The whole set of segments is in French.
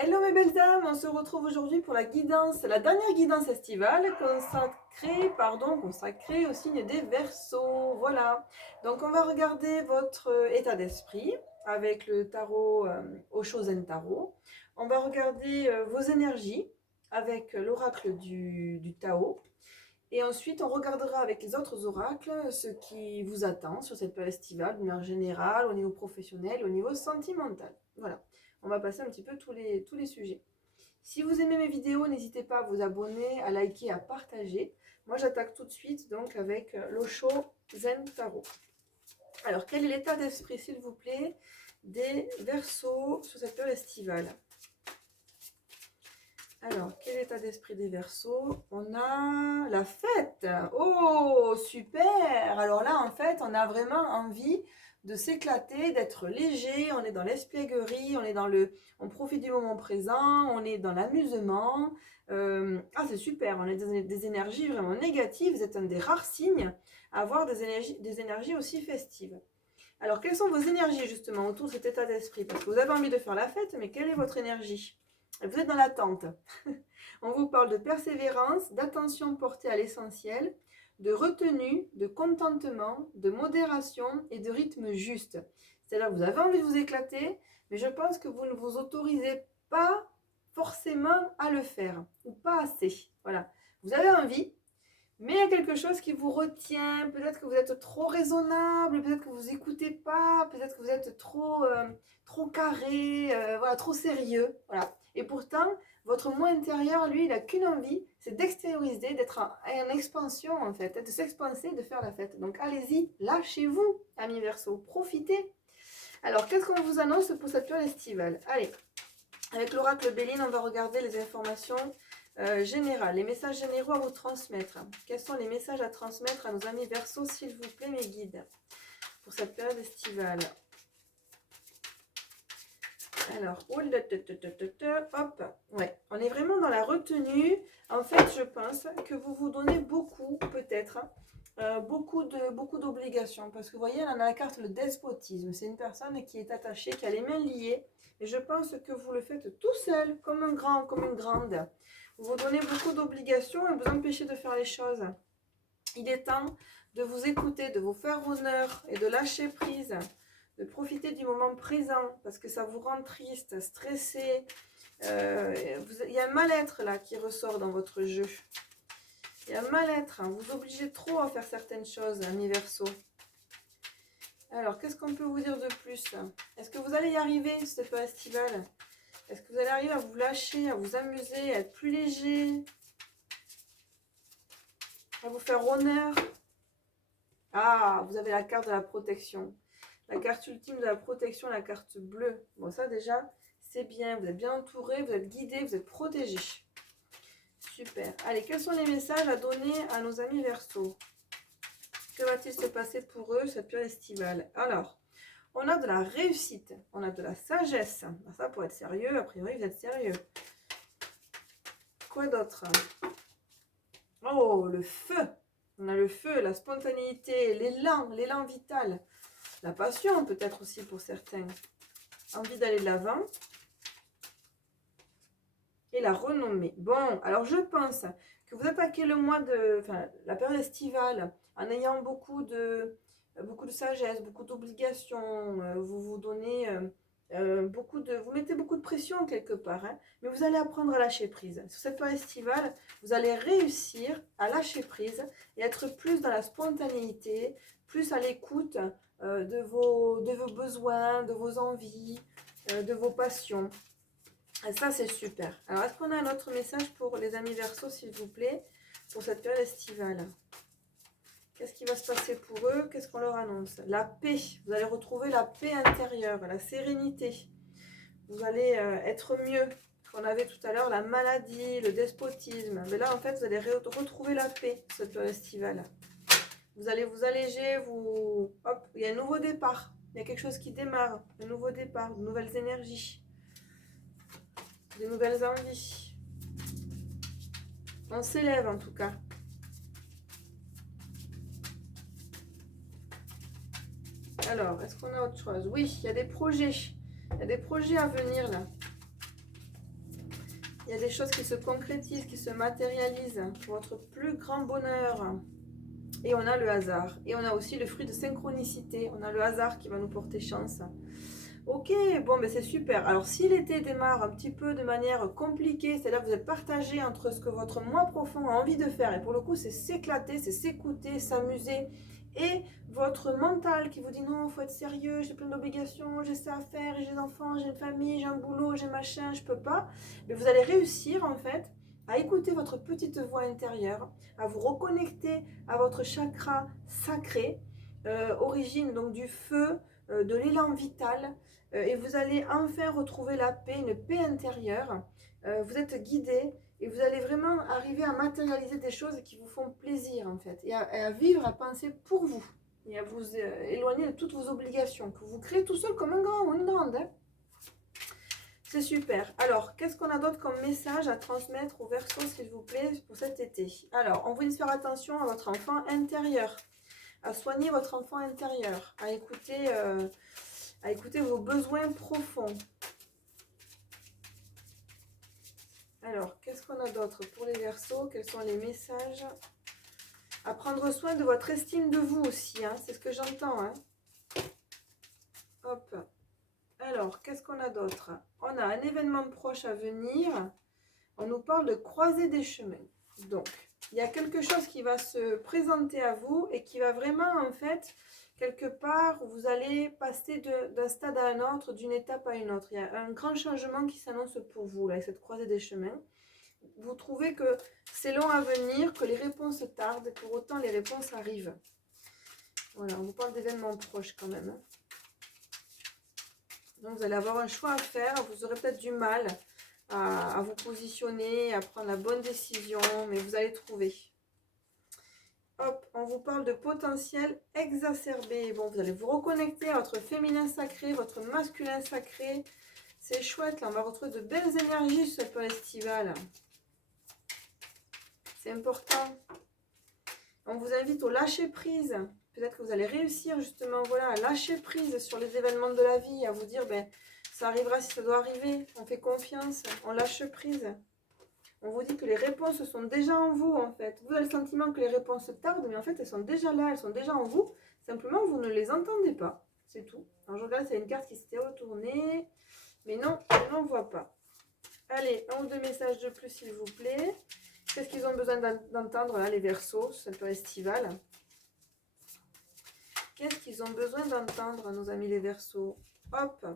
Hello mes belles dames, on se retrouve aujourd'hui pour la guidance, la dernière guidance estivale consacrée au signe des Verseaux. Voilà, donc on va regarder votre état d'esprit avec le tarot Osho Tarot. On va regarder vos énergies avec l'oracle du Tao. Et ensuite, on regardera avec les autres oracles ce qui vous attend sur cette période estivale, de manière générale, au niveau professionnel, au niveau sentimental. Voilà, on va passer un petit peu tous les sujets. Si vous aimez mes vidéos, n'hésitez pas à vous abonner, à liker, à partager. Moi, j'attaque tout de suite donc avec l'Osho Zen Tarot. Alors, quel est l'état d'esprit, s'il vous plaît, des Verseaux sur cette période estivale? Alors, quel état d'esprit des Verseaux? On a la fête. Oh, super! Alors là, en fait, on a vraiment envie de s'éclater, d'être léger. On est dans l'espièglerie, on profite du moment présent, on est dans l'amusement. C'est super, on a des énergies vraiment négatives. Vous êtes un des rares signes à avoir des énergies aussi festives. Alors, quelles sont vos énergies justement autour de cet état d'esprit? Parce que vous avez envie de faire la fête, mais quelle est votre énergie? Vous êtes dans l'attente. On vous parle de persévérance, d'attention portée à l'essentiel, de retenue, de contentement, de modération et de rythme juste. C'est-à-dire que vous avez envie de vous éclater, mais je pense que vous ne vous autorisez pas forcément à le faire, ou pas assez. Voilà. Vous avez envie, mais il y a quelque chose qui vous retient. Peut-être que vous êtes trop raisonnable, peut-être que vous n'écoutez pas, peut-être que vous êtes trop carré, voilà, trop sérieux. Voilà. Et pourtant, votre moi intérieur, lui, il n'a qu'une envie, c'est d'extérioriser, d'être en expansion en fait, de s'expanser, de faire la fête. Donc allez-y, lâchez-vous, amis Verseau, profitez. Alors, qu'est-ce qu'on vous annonce pour cette période estivale? Allez, avec l'oracle Béline, on va regarder les informations générales, les messages généraux à vous transmettre. Quels sont les messages à transmettre à nos amis Verseau, s'il vous plaît, mes guides, pour cette période estivale? Alors, hop, ouais, on est vraiment dans la retenue. En fait, je pense que vous vous donnez beaucoup, peut-être, beaucoup d'obligations. Parce que vous voyez, on a la carte le despotisme. C'est une personne qui est attachée, qui a les mains liées. Et je pense que vous le faites tout seul, comme un grand, comme une grande. Vous vous donnez beaucoup d'obligations et vous empêchez de faire les choses. Il est temps de vous écouter, de vous faire honneur et de lâcher prise, de profiter du moment présent parce que ça vous rend triste, stressé. Il y a un mal-être là qui ressort dans votre jeu. Il y a un mal-être, hein. Vous obligez trop à faire certaines choses, amis Verseau. Alors, qu'est-ce qu'on peut vous dire de plus? Est-ce que vous allez y arriver, cette période estivale? Est-ce que vous allez arriver à vous lâcher, à vous amuser, à être plus léger, à vous faire honneur? Ah, vous avez la carte de la protection. La carte ultime de la protection, la carte bleue. Bon, ça déjà, c'est bien. Vous êtes bien entouré, vous êtes guidé, vous êtes protégé. Super. Allez, quels sont les messages à donner à nos amis Verseau? Que va-t-il se passer pour eux cette période estivale? Alors, on a de la réussite, on a de la sagesse. Ça, pour être sérieux, a priori, vous êtes sérieux. Quoi d'autre? Oh, le feu. On a le feu, la spontanéité, l'élan vital. La passion peut-être aussi pour certains. Envie d'aller de l'avant. Et la renommée. Bon, alors je pense que vous attaquez le mois la période estivale en ayant beaucoup de sagesse, beaucoup d'obligations. Vous vous donnez vous mettez beaucoup de pression quelque part, hein, mais vous allez apprendre à lâcher prise. Sur cette période estivale, vous allez réussir à lâcher prise et être plus dans la spontanéité, plus à l'écoute de vos besoins, de vos envies, de vos passions. Et ça, c'est super. Alors, est-ce qu'on a un autre message pour les amis Verseau, s'il vous plaît, pour cette période estivale? Qu'est-ce qui va se passer pour eux? Qu'est-ce qu'on leur annonce? La paix. Vous allez retrouver la paix intérieure, la sérénité. Vous allez être mieux. On avait tout à l'heure la maladie, le despotisme. Mais là, en fait, vous allez retrouver la paix, cette période estivale. Vous allez vous alléger, hop, il y a un nouveau départ. Il y a quelque chose qui démarre. Un nouveau départ, de nouvelles énergies. De nouvelles envies. On s'élève en tout cas. Alors, est-ce qu'on a autre chose? Oui, il y a des projets. Il y a des projets à venir là. Il y a des choses qui se concrétisent, qui se matérialisent pour votre plus grand bonheur. Et on a le hasard. Et on a aussi le fruit de synchronicité. On a le hasard qui va nous porter chance. Ok, bon, ben c'est super. Alors, si l'été démarre un petit peu de manière compliquée, c'est-à-dire que vous êtes partagé entre ce que votre moi profond a envie de faire, et pour le coup, c'est s'éclater, c'est s'écouter, s'amuser, et votre mental qui vous dit non, il faut être sérieux, j'ai plein d'obligations, j'ai ça à faire, j'ai des enfants, j'ai une famille, j'ai un boulot, j'ai machin, je peux pas. Mais vous allez réussir, en fait, à écouter votre petite voix intérieure, à vous reconnecter à votre chakra sacré, origine donc du feu, de l'élan vital, et vous allez enfin retrouver la paix, une paix intérieure. Vous êtes guidé et vous allez vraiment arriver à matérialiser des choses qui vous font plaisir en fait, et à vivre, à penser pour vous, et à vous éloigner de toutes vos obligations que vous créez tout seul comme un grand ou une grande. Hein. C'est super. Alors, qu'est-ce qu'on a d'autre comme message à transmettre au Verseau, s'il vous plaît, pour cet été? Alors, on vous dit de faire attention à votre enfant intérieur, à soigner votre enfant intérieur, à écouter vos besoins profonds. Alors, qu'est-ce qu'on a d'autre pour les Verseaux? Quels sont les messages? À prendre soin de votre estime de vous aussi, hein, c'est ce que j'entends. Hein. Hop. Alors, qu'est-ce qu'on a d'autre? On a un événement proche à venir. On nous parle de croiser des chemins. Donc, il y a quelque chose qui va se présenter à vous et qui va vraiment, en fait, quelque part, vous allez passer d'un stade à un autre, d'une étape à une autre. Il y a un grand changement qui s'annonce pour vous, là, avec cette croisée des chemins. Vous trouvez que c'est long à venir, que les réponses tardent, et pour autant, les réponses arrivent. Voilà, on vous parle d'événements proches quand même. Hein. Donc, vous allez avoir un choix à faire. Vous aurez peut-être du mal à vous positionner, à prendre la bonne décision, mais vous allez trouver. Hop, on vous parle de potentiel exacerbé. Bon, vous allez vous reconnecter à votre féminin sacré, votre masculin sacré. C'est chouette, là, on va retrouver de belles énergies sur cette période estivale. C'est important. On vous invite au lâcher prise. Peut-être que vous allez réussir justement, voilà, à lâcher prise sur les événements de la vie, à vous dire, ben, ça arrivera si ça doit arriver. On fait confiance, on lâche prise. On vous dit que les réponses sont déjà en vous, en fait. Vous avez le sentiment que les réponses tardent, mais en fait, elles sont déjà là, elles sont déjà en vous. Simplement, vous ne les entendez pas. C'est tout. Alors, je regarde, c'est une carte qui s'était retournée. Mais non, je n'en vois pas. Allez, un ou deux messages de plus, s'il vous plaît. Qu'est-ce qu'ils ont besoin d'entendre, là, les Verseaux, cette période estivale? Qu'est-ce qu'ils ont besoin d'entendre, nos amis les Verseaux? Hop!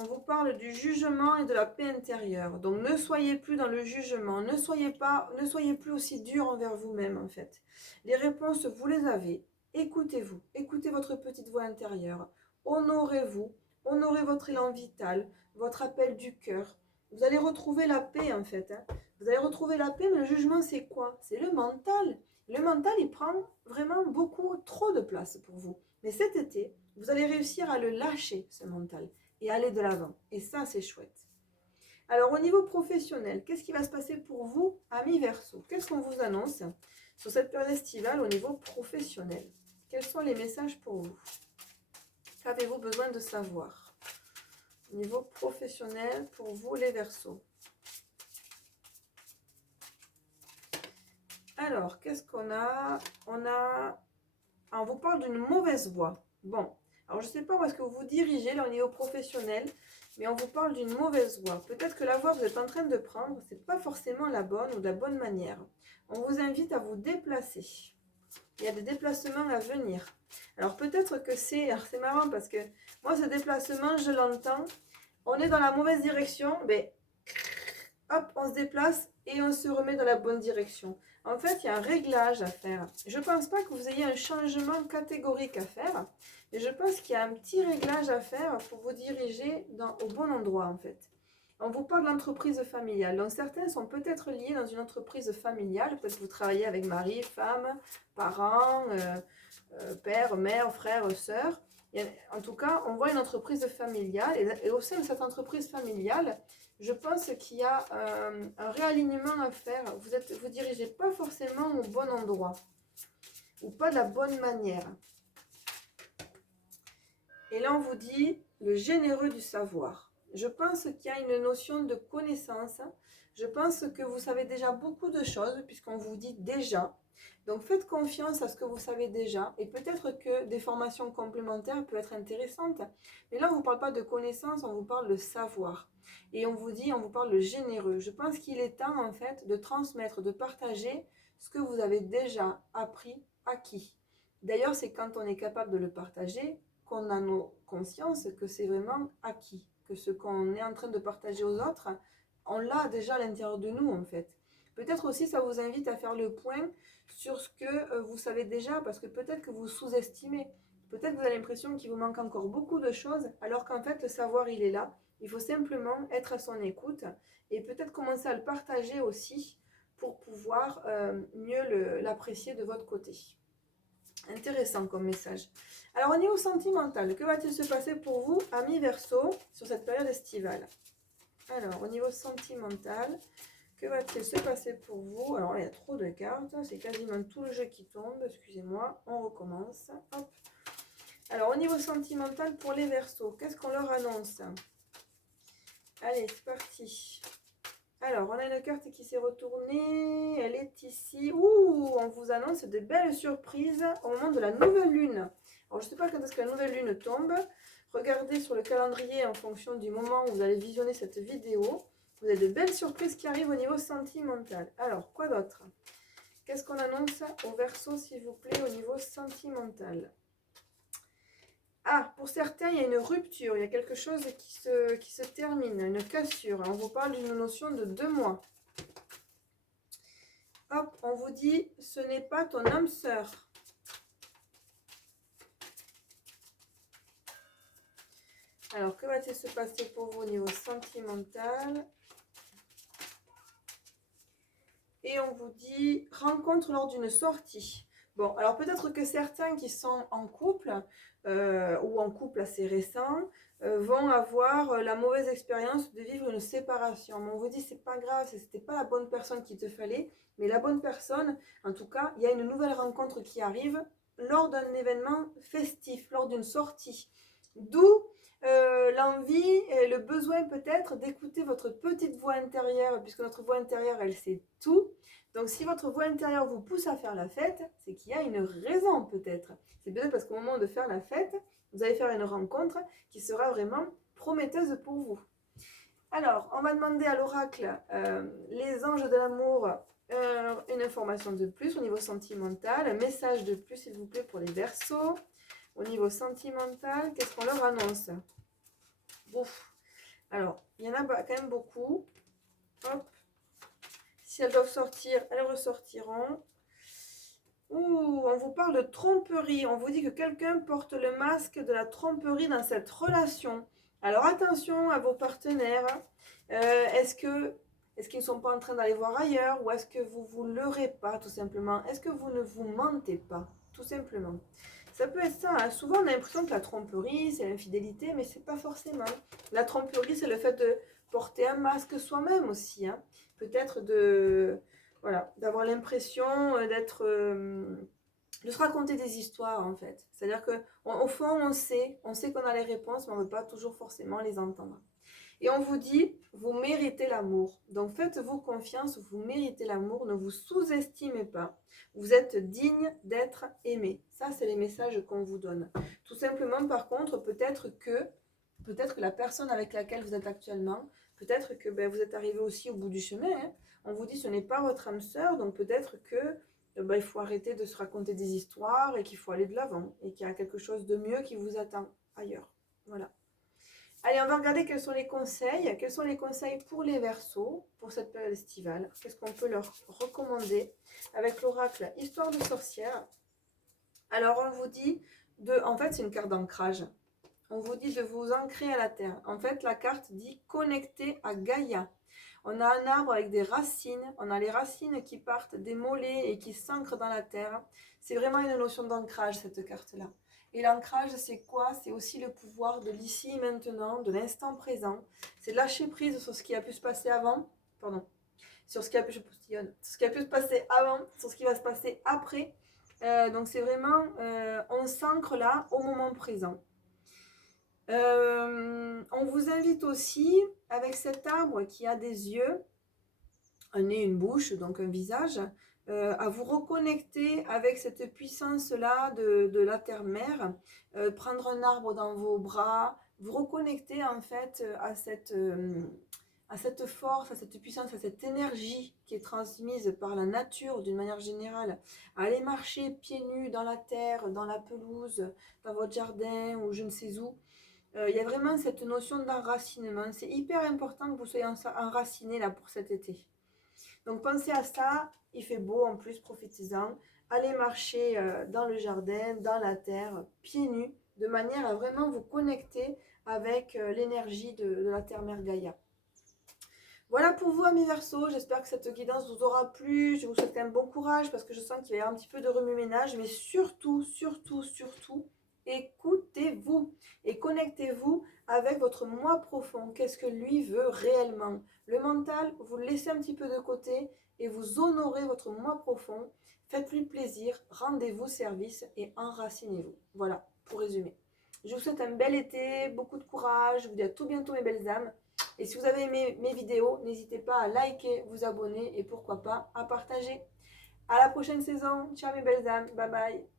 On vous parle du jugement et de la paix intérieure. Donc, ne soyez plus dans le jugement. Ne soyez plus aussi dur envers vous-même, en fait. Les réponses, vous les avez. Écoutez-vous. Écoutez votre petite voix intérieure. Honorez-vous. Honorez votre élan vital, votre appel du cœur. Vous allez retrouver la paix, en fait. Hein. Vous allez retrouver la paix, mais le jugement, c'est quoi? C'est le mental. Le mental, il prend vraiment beaucoup, trop de place pour vous. Mais cet été, vous allez réussir à le lâcher, ce mental, et aller de l'avant. Et ça, c'est chouette. Alors, au niveau professionnel, qu'est-ce qui va se passer pour vous, amis Verseau? Qu'est-ce qu'on vous annonce sur cette période estivale au niveau professionnel? Quels sont les messages pour vous? Qu'avez-vous besoin de savoir? Au niveau professionnel, pour vous, les Verseaux. Alors, qu'est-ce qu'on a? On vous parle d'une mauvaise voie. Bon, alors je ne sais pas où est-ce que vous vous dirigez là au niveau professionnel, mais on vous parle d'une mauvaise voie. Peut-être que la voie que vous êtes en train de prendre, ce n'est pas forcément la bonne ou de la bonne manière. On vous invite à vous déplacer. Il y a des déplacements à venir. Alors peut-être que c'est marrant parce que moi ce déplacement, je l'entends. On est dans la mauvaise direction, mais hop, on se déplace et on se remet dans la bonne direction. En fait, il y a un réglage à faire. Je ne pense pas que vous ayez un changement catégorique à faire, mais je pense qu'il y a un petit réglage à faire pour vous diriger au bon endroit, en fait. On vous parle d'entreprise familiale. Donc, certains sont peut-être liés dans une entreprise familiale. Peut-être que vous travaillez avec mari, femme, parents, père, mère, frère, sœur. En tout cas, on voit une entreprise familiale. Et au sein de cette entreprise familiale, je pense qu'il y a un réalignement à faire. Vous dirigez pas forcément au bon endroit ou pas de la bonne manière. Et là, on vous dit le généreux du savoir. Je pense qu'il y a une notion de connaissance. Je pense que vous savez déjà beaucoup de choses puisqu'on vous dit déjà. Donc faites confiance à ce que vous savez déjà et peut-être que des formations complémentaires peuvent être intéressantes. Mais là, on ne vous parle pas de connaissance, on vous parle de savoir. Et on vous dit, on vous parle de généreux. Je pense qu'il est temps en fait de transmettre, de partager ce que vous avez déjà appris, acquis. D'ailleurs, c'est quand on est capable de le partager qu'on a nos consciences que c'est vraiment acquis, que ce qu'on est en train de partager aux autres, on l'a déjà à l'intérieur de nous en fait. Peut-être aussi ça vous invite à faire le point sur ce que vous savez déjà, parce que peut-être que vous sous-estimez, peut-être que vous avez l'impression qu'il vous manque encore beaucoup de choses, alors qu'en fait le savoir il est là, il faut simplement être à son écoute et peut-être commencer à le partager aussi pour pouvoir mieux l'apprécier de votre côté. Intéressant comme message. Alors au niveau sentimental, que va-t-il se passer pour vous, amis Verseau, sur cette période estivale? Alors au niveau sentimental, que va-t-il se passer pour vous? Alors là, il y a trop de cartes, c'est quasiment tout le jeu qui tombe, excusez-moi, on recommence. Hop. Alors au niveau sentimental pour les Verseaux, qu'est-ce qu'on leur annonce? Allez, c'est parti. Alors, on a une carte qui s'est retournée, elle est ici. Ouh, on vous annonce de belles surprises au moment de la nouvelle lune. Alors, je ne sais pas quand est-ce que la nouvelle lune tombe. Regardez sur le calendrier en fonction du moment où vous allez visionner cette vidéo. Vous avez de belles surprises qui arrivent au niveau sentimental. Alors, quoi d'autre? Qu'est-ce qu'on annonce au Verseau, s'il vous plaît, au niveau sentimental? Ah, pour certains, il y a une rupture, il y a quelque chose qui se termine, une cassure. On vous parle d'une notion de 2 mois. Hop, on vous dit, ce n'est pas ton âme sœur. Alors, que va-t-il se passer pour vous au niveau sentimental? Et on vous dit, rencontre lors d'une sortie. Bon, alors peut-être que certains qui sont en couple, ou en couple assez récent, vont avoir la mauvaise expérience de vivre une séparation. Mais on vous dit, c'est pas grave, c'était pas la bonne personne qu'il te fallait, mais la bonne personne, en tout cas, il y a une nouvelle rencontre qui arrive lors d'un événement festif, lors d'une sortie. D'où l'envie et le besoin peut-être d'écouter votre petite voix intérieure, puisque notre voix intérieure, elle sait tout. Donc si votre voix intérieure vous pousse à faire la fête, c'est qu'il y a une raison peut-être. C'est peut-être parce qu'au moment de faire la fête, vous allez faire une rencontre qui sera vraiment prometteuse pour vous. Alors, on va demander à l'oracle, les anges de l'amour, une information de plus au niveau sentimental, un message de plus s'il vous plaît pour les Verseaux. Au niveau sentimental, qu'est-ce qu'on leur annonce? Ouf. Alors, il y en a quand même beaucoup. Hop. Si elles doivent sortir, elles ressortiront. Ouh, on vous parle de tromperie. On vous dit que quelqu'un porte le masque de la tromperie dans cette relation. Alors attention à vos partenaires. Est-ce qu'ils ne sont pas en train d'aller voir ailleurs ou est-ce que vous vous leurrez pas tout simplement? Est-ce que vous ne vous mentez pas tout simplement? Ça peut être ça, hein. Souvent on a l'impression que la tromperie c'est l'infidélité, mais c'est pas forcément. La tromperie c'est le fait de porter un masque soi-même aussi, hein. Peut-être voilà, d'avoir l'impression d'être, de se raconter des histoires en fait. C'est-à-dire qu'au fond on sait qu'on a les réponses, mais on ne veut pas toujours forcément les entendre. Et on vous dit, vous méritez l'amour. Donc faites-vous confiance, vous méritez l'amour, ne vous sous-estimez pas. Vous êtes digne d'être aimé. Ça, c'est les messages qu'on vous donne. Tout simplement, par contre, peut-être que la personne avec laquelle vous êtes actuellement, peut-être que vous êtes arrivé aussi au bout du chemin, hein. On vous dit, ce n'est pas votre âme sœur, donc peut-être que il faut arrêter de se raconter des histoires et qu'il faut aller de l'avant et qu'il y a quelque chose de mieux qui vous attend ailleurs. Voilà. Allez, on va regarder quels sont les conseils. Quels sont les conseils pour les Verseaux pour cette période estivale? Qu'est-ce qu'on peut leur recommander avec l'oracle Histoire de sorcière? Alors, on vous dit en fait, c'est une carte d'ancrage. On vous dit de vous ancrer à la terre. En fait, la carte dit connecter à Gaïa. On a un arbre avec des racines. On a les racines qui partent des mollets et qui s'ancrent dans la terre. C'est vraiment une notion d'ancrage, cette carte-là. Et l'ancrage, c'est quoi? C'est aussi le pouvoir de l'ici et maintenant, de l'instant présent. C'est de lâcher prise sur ce qui a pu se passer avant. Pardon. Sur ce qui a pu, se passer avant, sur ce qui va se passer après. Donc c'est vraiment, on s'ancre là, au moment présent. On vous invite aussi, avec cet arbre qui a des yeux, un nez, une bouche, donc un visage, à vous reconnecter avec cette puissance-là de la terre-mère, prendre un arbre dans vos bras, vous reconnecter en fait à cette force, à cette puissance, à cette énergie qui est transmise par la nature d'une manière générale. Aller marcher pieds nus dans la terre, dans la pelouse, dans votre jardin ou je ne sais où. Il y a vraiment cette notion d'enracinement. C'est hyper important que vous soyez enracinés là pour cet été. Donc pensez à ça, il fait beau en plus, profitez-en. Allez marcher dans le jardin, dans la terre, pieds nus, de manière à vraiment vous connecter avec l'énergie de la terre-mère Gaïa. Voilà pour vous, amis Verseaux. J'espère que cette guidance vous aura plu. Je vous souhaite quand même bon courage parce que je sens qu'il va y avoir un petit peu de remue-ménage. Mais surtout, surtout, surtout, écoutez-vous et connectez-vous avec votre moi profond. Qu'est-ce que lui veut réellement? Le mental, vous le laissez un petit peu de côté et vous honorez votre moi profond. Faites-lui plaisir, rendez-vous service et enracinez-vous. Voilà, pour résumer. Je vous souhaite un bel été, beaucoup de courage. Je vous dis à tout bientôt, mes belles âmes. Et si vous avez aimé mes vidéos, n'hésitez pas à liker, vous abonner et pourquoi pas à partager. À la prochaine saison. Ciao mes belles âmes. Bye bye.